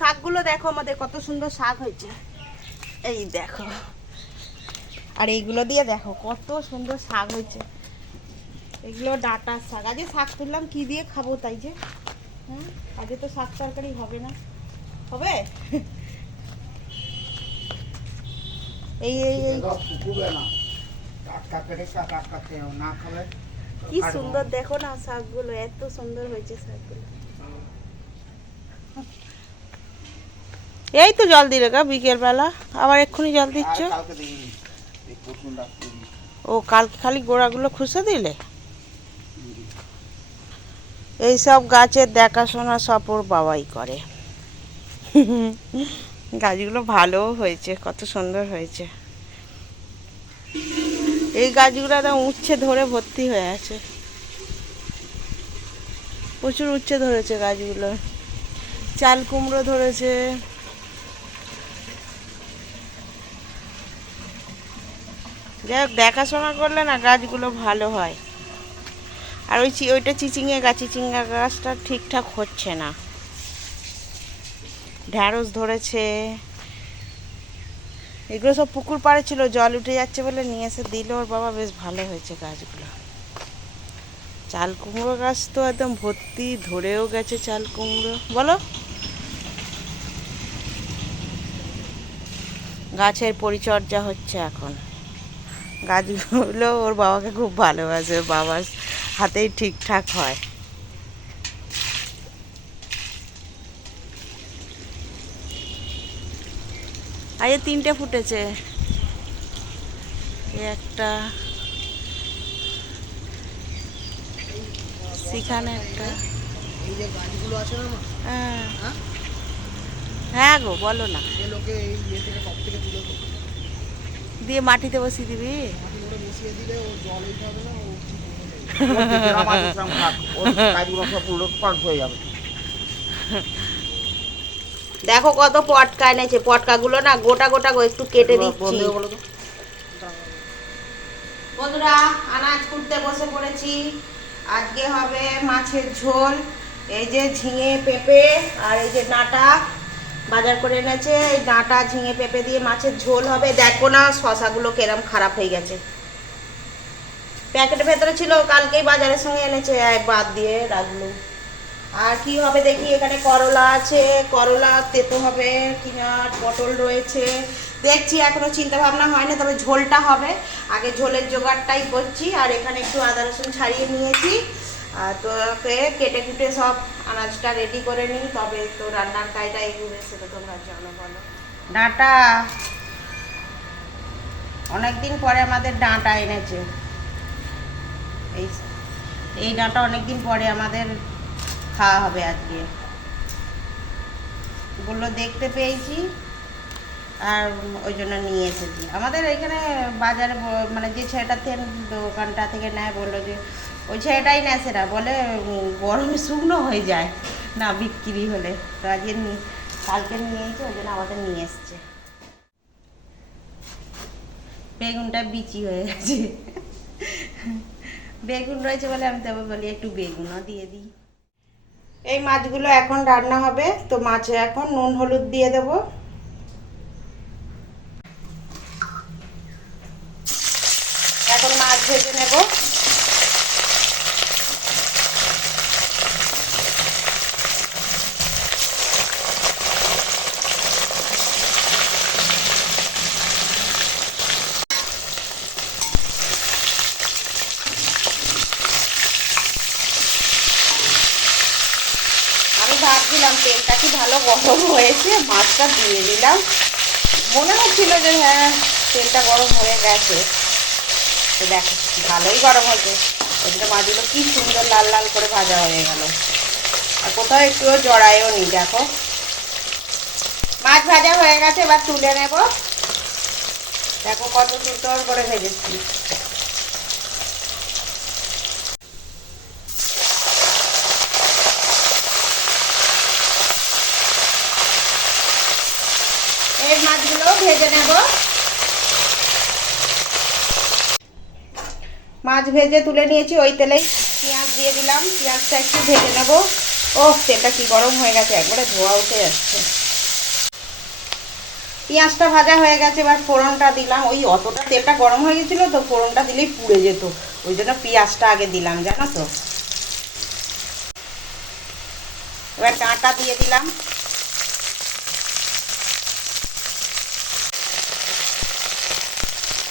শাকগুলো দেখো আমাদের কত সুন্দর শাক হয়েছে। এই দেখো। আর এইগুলো দিয়ে দেখো কত সুন্দর শাক হয়েছে। এগুলো ডাটার শাক। আজকে শাক তুললাম কি দিয়ে খাব তাই যে? হ্যাঁ? আজকে তো শাক তরকারি হবে না। হবে? এই এই এই। কি সুন্দর দেখো না শাকগুলো এত সুন্দর হয়েছে শাকগুলো। এই তো জল দিলে গা বিকেল বেলা আবার এক্ষুনি জল দিচ্ছ? ও কালকে খালি গোড়াগুলো খুঁজে দিলে? এই সব গাছের দেখাশোনা সব ওর বাবাই করে। গাছগুলো ভালো হয়েছে কত সুন্দর হয়েছে। এই গাছগুলো একদম উচ্ছে ধরে ভর্তি হয়ে আছে। প্রচুর উচ্ছে ধরেছে গাছগুলো। চাল কুমড়ো ধরেছে। যাই হোক, দেখাশোনা করলে না গাছগুলো ভালো হয়। আর ওই ওইটা চিচিঙে গাছ চিচিঙ্গা গাছটা ঠিকঠাক হচ্ছে না। ঢ্যাঁড়স ধরেছে। এগুলো সব পুকুর পাড়ে ছিল, জল উঠে যাচ্ছে বলে নিয়ে এসে দিল। ওর বাবা বেশ ভালো হয়েছে গাছগুলো। চাল কুমড়ো গাছ তো একদম ভর্তি, ধরেও গেছে চাল কুমড়ো। বলো। গাছের পরিচর্যা হচ্ছে এখন। গাছগুলো ওর বাবাকে খুব ভালোবাসে ওর বাবার হাতেই ঠিকঠাক হয়। আজকে তিনটে ফুটেছে। একটা সেখানে একটা। এই যে গাছগুলো আছে না হ্যাঁ। হ্যাঁ? হ্যাঁ গো বলো না। লোকে এই ইয়ে থেকে থেকে তুলে দিয়ে মাটিতে বসিয়ে দিবি? দেখো কত পটকা এনেছে পটকাগুলো না গোটা গোটা গো একটু কেটে দিচ্ছি। বন্ধুরা আনাজ কুটতে বসে পড়েছি। আজকে হবে মাছের ঝোল এই যে ঝিঙে পেঁপে আর এই যে ডাঁটা। বাজার করে এনেছে, এই ডাঁটা, ঝিঙে পেঁপে দিয়ে মাছের ঝোল হবে। দেখো না, শশাগুলো কেরম খারাপ হয়ে গেছে। প্যাকেটের ভেতরে ছিল, কালকেই বাজারের সঙ্গে এনেছে বাদ দিয়ে রাখল। আর কি হবে দেখি, এখানে করলা আছে, করলা, তেতো হবে কিনা পটল রয়েছে। দেখছি, এখনও চিন্তা ভাবনা হয়নি, তবে ঝোলটা হবে। আগে ঝোলের জোগাড়টাই করছি, আর এখানে একটু আদা রসুন ছাড়িয়ে নিয়েছি। আর তো ওকে কেটে কুটে সব আনাজটা রেডি করে নিই, তবে তো রান্নার কাজটা এগুলো সেটা তোমরা জানো, বলো। ডাঁটা। অনেকদিন পরে আমাদের ডাঁটা এনেছে। এই এই ডাঁটা অনেকদিন পরে আমাদের খাওয়া হবে আজকে। বলল দেখতে পেয়েছি, আর ওই জন্য নিয়ে এসেছি। আমাদের এখানে বাজারে মানে যে ছেলেটা থেকে দোকানটা থেকে নেয় বলল যে ওই ছেলেটাই নেয় সেটা, বলে গরমে শুকনো হয়ে যায়। না, বিক্রি হলে। তো আজকে কালকে নিয়ে এসেছে ওই জন্য আমাদের নিয়ে এসছে। বেগুনটা বিচি হয়ে গেছে। বেগুন রয়েছে বলে আমি তবে বলি একটু বেগুনও দিয়ে দিই। এই মাছগুলো এখন রান্না হবে, তো মাছে এখন নুন, হলুদ দিয়ে দেব। এখন মাছ ভেজে নেব আমি ভাবছিলাম তেলটা কি ভালো গরম হয়েছে, মাছটা দিয়ে দিলাম। মনে হচ্ছিল যে হ্যাঁ তেলটা গরম হয়ে গেছে। তো দেখো, ভালোই গরম হয়েছে। ওদিকে মাছগুলো কি সুন্দর লাল লাল করে ভাজা হয়ে গেল। আর কোথাও একটুও জড়ায়ও নি, দেখো। মাছ ভাজা হয়ে গেছে, এবার তুলে নেব। দেখো কত সুন্দর করে ভেজেছি এই মাছগুলো ভেজে নেব। মাছ ভেজে তুলে নিয়েছি ওই তেলেই। পেঁয়াজ দিয়ে দিলাম, পেঁয়াজটা একটু ভেজে নেব। ও তেলটা কি গরম হয়ে গেছে, একবারে ধোয়া উঠে যাচ্ছে। পেঁয়াজটা ভাজা হয়ে গেছে, এবার ফোড়নটা দিলাম। ওই অতটা তেলটা গরম হয়ে গেছিল তো, ফোড়নটা দিলেই পুড়ে যেত। ওই জন্য পেঁয়াজটা আগে দিলাম, জানো তো। এবার ডাঁটা দিয়ে দিলাম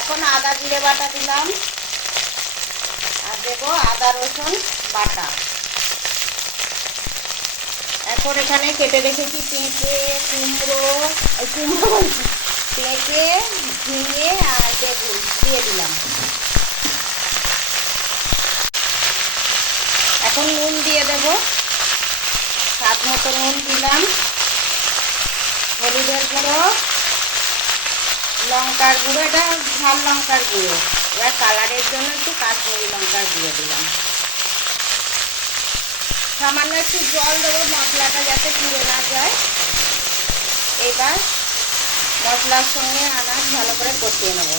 এখন আদা, জিরে বাটা দিলাম। আর দেবো আদা, রসুন, বাটা। এখন এখানে কেটে রেখেছি পেঁপে, কুমড়ো কুমড়ো বলছি, পেঁপে, ঝিঙে আর বেগুন দিয়ে দিলাম। এখন নুন দিয়ে দেব। স্বাদ মতো নুন দিলাম। হলুদের গুঁড়ো। লঙ্কার গুঁড়ো, এটা ঝাল লঙ্কার গুঁড়ো। এবার কালারের জন্য একটু কাশ্মীরি লঙ্কার গুঁড়ো দিলাম। সামান্য একটু জল দেবো মশলাটা যাতে পুড়ে না যায়। এবার মশলার সঙ্গে আনাজ ভালো করে কষিয়ে নেব।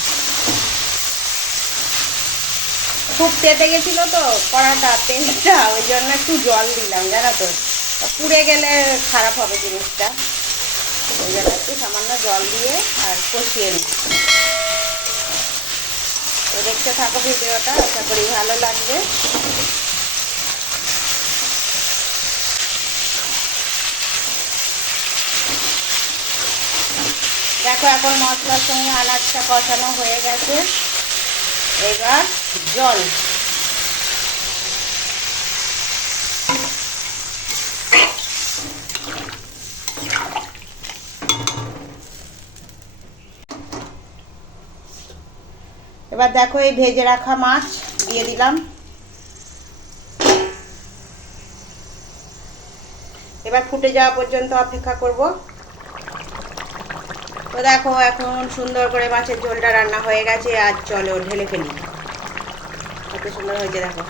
খুব তেতে গেছিল তো কড়াটা, তেলটা, ওই জন্য একটু জল দিলাম, জানো তো। পুড়ে গেলে খারাপ হবে জিনিসটা। জন্য একটু সামান্য জল দিয়ে আর কষিয়ে নিই। তো দেখতে থাকো ভিডিওটা, আশা করি ভালো লাগবে। দেখো এখন মশলার সঙ্গে আনাজটা কষানো হয়ে গেছে। এবার জল। এবার দেখো এই ভেজে রাখা মাছ, দিয়ে দিলাম। এবার ফুটে যাওয়া পর্যন্ত অপেক্ষা করব। তো দেখো, এখন সুন্দর করে মাছের ঝোলটা রান্না হয়ে গেছে, আর চলো ঢেলে ফেলি। কত সুন্দর হয়েছে, দেখো।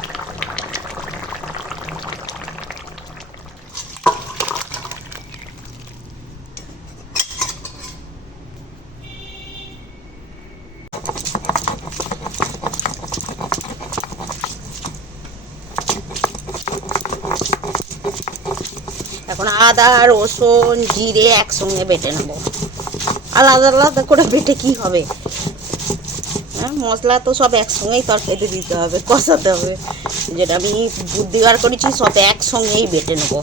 আদা, রসুন, জিরে একসঙ্গে বেটে নেব। আলাদা আলাদা করে বেটে কি হবে? হ্যাঁ মশলা তো সব একসঙ্গেই তরকারিতে দিতে হবে, কষাতে হবে। যেটা আমি বুদ্ধি বার করেছি, সব একসঙ্গেই বেটে নেব।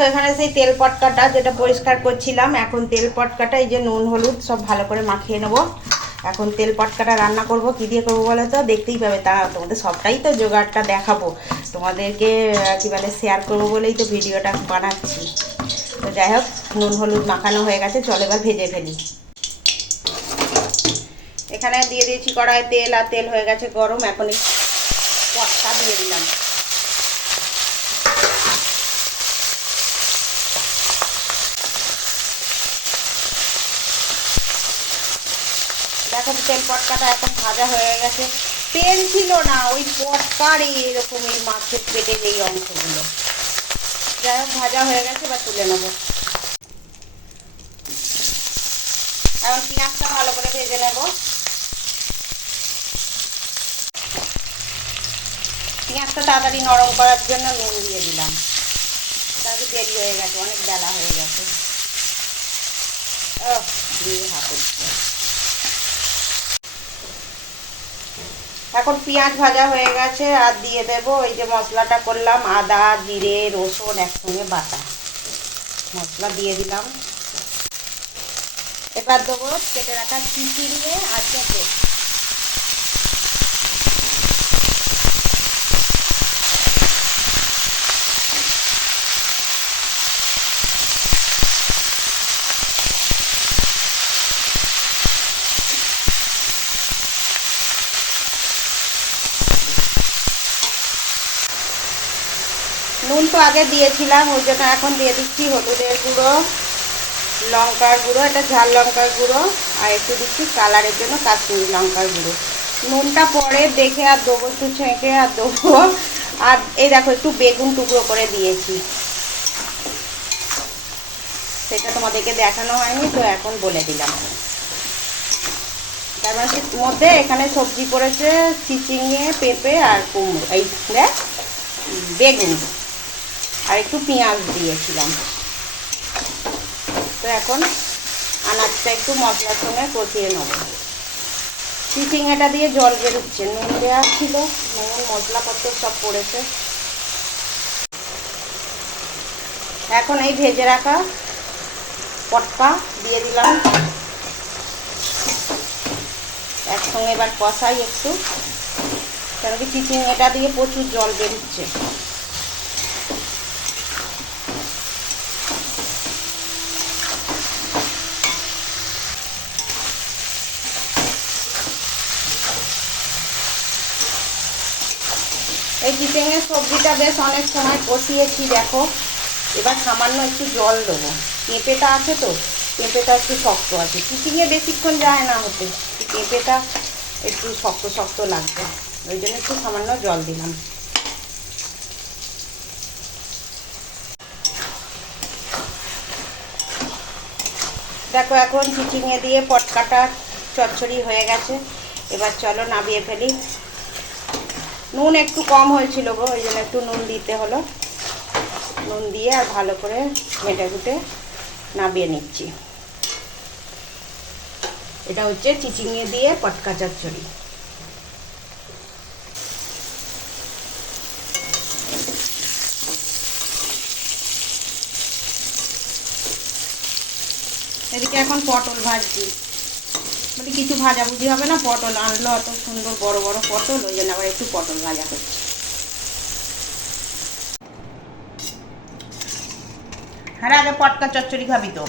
দেখো, এখানে সেই তেল পটকাটা যেটা পরিষ্কার করছিলাম, এখন তেল পটকাটা, এই যে নুন, হলুদ, সব ভালো করে মাখিয়ে নেব। এখন তেল পটকাটা রান্না করব, কি দিয়ে করব বলো তো? দেখতেই পাবে তা তোমাদের সবটাই তো জোগাড়টা দেখাবো। তোমাদেরকে কি বলে শেয়ার করব বলেই তো ভিডিওটা বানাচ্ছি। তো যাই হোক, নুন, হলুদ মাখানো হয়ে গেছে, চল এবার ভেজে ফেলি। এখানে দিয়ে দিয়েছি কড়াই তেল, আর তেল হয়ে গেছে গরম। এখন পটকা দিয়ে দিলাম। দেখো তেল পটকাটা এখন ভাজা হয়ে গেছে। তেল ছিল না, ওই পটকার এই এরকম এই মাছের পেটের এই অংশগুলো। যাই হোক, ভাজা হয়ে গেছে, এবার তুলে নেব। এখন পেঁয়াজটা ভালো করে ভেজে নেব। পেঁয়াজটা তাড়াতাড়ি নরম করার জন্য নুন দিয়ে দিলাম। তাহলে দেরি হয়ে গেছে, অনেক বেলা হয়ে গেছে। ও দিয়ে হাতে এখন পেঁয়াজ ভাজা হয়ে গেছে, আর দিয়ে দেব এই যে মশলাটা করলাম, আদা, জিরে, রসুন, একসঙ্গে বাটা। মশলা দিয়ে দিলাম। এবার দেবো কেটে রাখা চিচিড়িয়ে আর পেঁপে নুন তো আগে দিয়েছিলাম, ওই জন্য এখন দিয়ে দিচ্ছি হলুদের গুঁড়ো, লঙ্কার গুঁড়ো, এটা ঝাল লঙ্কার গুঁড়ো, আর একটু দিচ্ছি কালারের জন্য কাশ্মীরি লঙ্কার গুঁড়ো। নুনটা পরে দেখে আর দেবো, একটু ছেঁকে আর দেবো। আর এই দেখো, একটু বেগুন টুকরো করে দিয়েছি। সেটা তোমাদেরকে দেখানো হয়নি, তো এখন বলে দিলাম। তার মানে মধ্যে এখানে সবজি পড়েছে, চিচিঙে, পেঁপে আর কুমড়ো, এই বেগুন। আর একটু পেঁয়াজ দিয়েছিলাম। তো এখন আনাজটা একটু মশলার সঙ্গে কষিয়ে নেব। চিচিঙেটা দিয়ে জল বেরোচ্ছে, নুন দেওয়া ছিল, নুন, মশলাপত্র সব পড়েছে। এখন এই ভেজে রাখা পটকা দিয়ে দিলাম। একসঙ্গে এবার কষাই একটু কেন কি চিচিঙেটা দিয়ে প্রচুর জল বেরোচ্ছে। এই চিকেনের সবজিটা বেশ অনেক সময় কষিয়েছি, দেখো। এবার সামান্য একটু জল দেবো। পেঁপেটা আছে তো, পেঁপেটা একটু শক্ত আছে। চিচিংয়ে বেশিক্ষণ যায় না হতে পেঁপেটা একটু শক্ত শক্ত লাগবে। ওই জন্য একটু সামান্য জল দিলাম। দেখো, এখন চিচিংয়ে দিয়ে পটকাটা চচ্চড়ি হয়ে গেছে। এবার চলো নামিয়ে ফেলি। নুন একটু কম হয়েছিল গো, ওই জন্য একটু নুন দিতে হলো। নুন দিয়ে আর ভালো করে মেটে গুটে নামিয়ে নিচ্ছি। এটা হচ্ছে চিচিঙে দিয়ে পটকা চচ্চড়ি। এদিকে এখন পটল ভাজছি। মানে কিছু ভাজাভুজি হবে না পটল আনলো অত সুন্দর বড় বড় পটল ওই জন্য আবার একটু পটল ভাজা করছি। হ্যাঁ আগে পটকা চচ্চড়ি খাবি তো।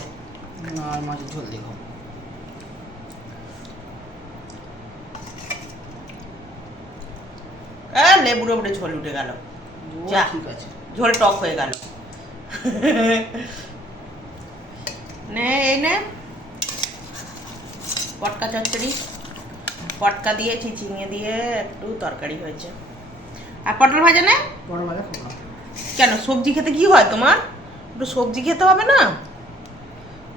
না মাছের ঝোল দেখো লেবুড়ে ঝোল উঠে গেল। যা। ঠিক আছে। ঝোল টক হয়ে গেল। নে এই নে। পটকা চচ্চড়ি পটকা দিয়ে চিচিঙে দিয়ে একটু তরকারি হয়েছে। আর পটল ভাজা না বড় ভাজা কেন? সবজি খেতে কি হয় তোমার? একটু সবজি খেতে হবে না?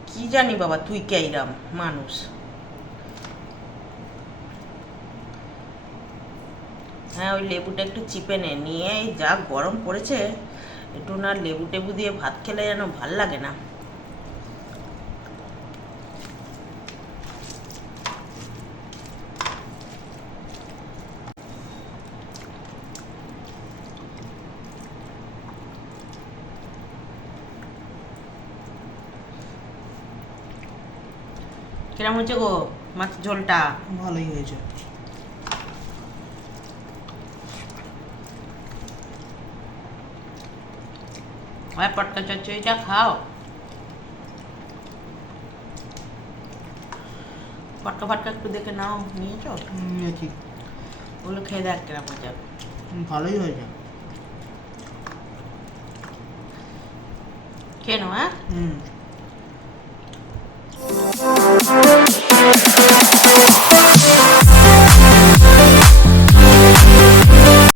কি জানি বাবা তুই কেইরাম মানুষ? হ্যাঁ ওই লেবুটা একটু চিপে নে। নিয়ে যা গরম পড়েছে একটু না লেবু টেবু দিয়ে ভাত খেলে যেন ভালো লাগে না। কিরম হয়েছে গো মাছের ঝোলটা। ভালোই হয়েছে। আর পটকা চচ্চড়িটা খাও। পটকা ফটকা একটু দেখে নাও নিয়েছো? নিয়েছি। ওগুলো খেয়ে দেখ কিরম হয়েছে ভালোই হয়েছে। খেয়ে নাও হ্যাঁ? হুম। Música